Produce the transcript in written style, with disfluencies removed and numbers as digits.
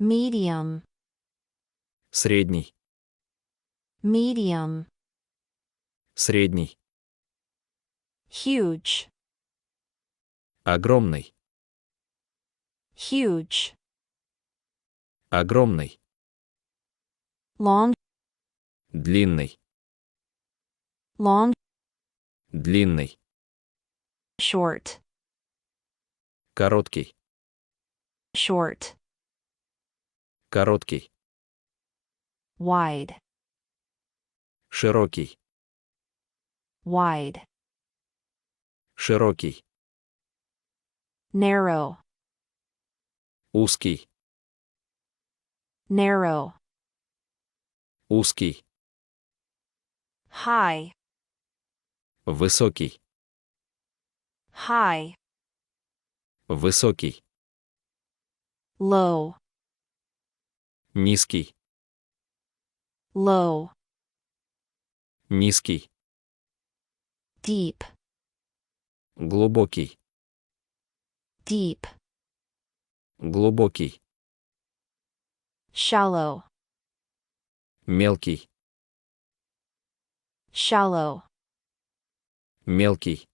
medium, Средний. medium, Средний. huge, Огромный. huge, Огромный. long, Длинный. long, Длинный. short, Короткий. short, Короткий. wide, Широкий. wide, Широкий. narrow, Узкий. narrow, Узкий. high, Высокий. high, Высокий. low, Низкий. low, Низкий. deep, Глубокий. deep, Глубокий. shallow, Мелкий. shallow, Мелкий.